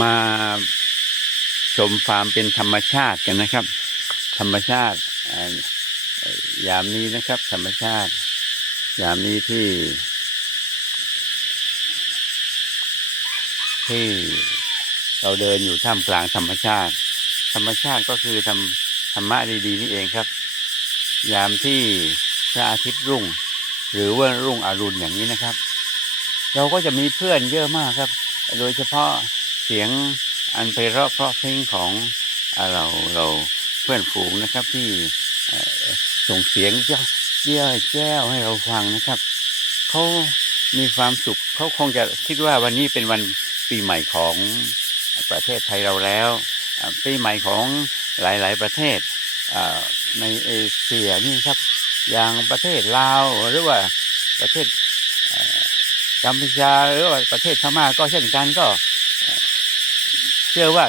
มาชมฟาร์มเป็นธรรมชาติกันนะครับ ธรรมชาติยามนี้นะครับ ธรรมชาติ ยามนี้ที่ ที่เราเดินอยู่ท่ามกลางธรรมชาติ ธรรมชาติก็คือธรรมธรรมะดีๆนี่เองครับ ยามที่พระอาทิตย์รุ่ง หรือว่ารุ่งอรุณอย่างนี้นะครับ เราก็จะมีเพื่อนเยอะมากครับ โดยเฉพาะ สียงอันไพเราะเพราะเพลงของอ่าเราเราเพื่อนฝูงนะครับที่ส่งเสียงเจ้าเยี่ยแจ้วให้เราฟังนะครับเขามีความสุขเขาคงจะคิดว่าวันนี้เป็นวันปีใหม่ของประเทศไทยเราแล้วปีใหม่ของหลาย ๆ ประเทศในเอเชียนี่ครับอย่างประเทศลาวหรือว่าประเทศกัมพูชาหรือว่าประเทศพม่าก็เช่นกันก็ เชื่อว่า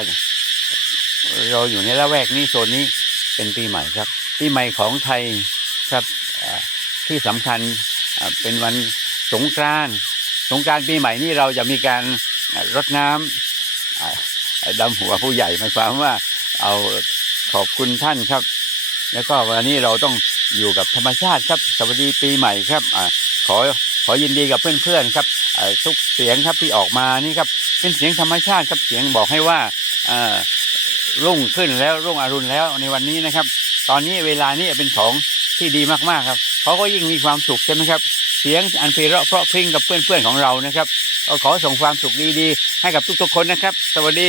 เราอยู่ในละแวกนี้โซนนี้เป็นปีใหม่ครับ ปีใหม่ของไทยครับที่สำคัญเป็นวันสงกรานต์สงกรานต์ปีใหม่นี้เราจะมีการรดน้ำเอ่อดำหัวผู้ใหญ่หมายความว่าเอาขอบคุณท่านครับ แล้วก็วันนี้เราต้องอยู่กับธรรมชาติครับสวัสดีปีใหม่ครับ ขอขอยินดีกับเพื่อนๆครับทุกเสียงครับที่ออกมานี่ครับเป็นเสียงธรรมชาติครับเสียงบอกให้ว่ารุ่งขึ้นแล้วรุ่งอรุณแล้วในวันนี้นะครับ ตอนนี้เวลานี้เป็นของที่ดีมากๆครับเขาก็ยิ่งมีความสุขใช่ไหมครับ เสียงอันเพราะเพราะพริ้งกับเพื่อนๆของเรานะครับก็ขอส่งความสุขดีๆ ให้กับทุกๆคนนะครับ สวัสดี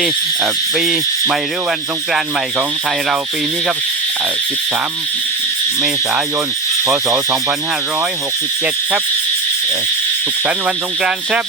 ปีใหม่หรือวันสงกรานต์ใหม่ของไทยเราปีนี้ครับ 13 เมษายน พศ 2567 ครับ สุขสันต์วันสงกรานต์ครับ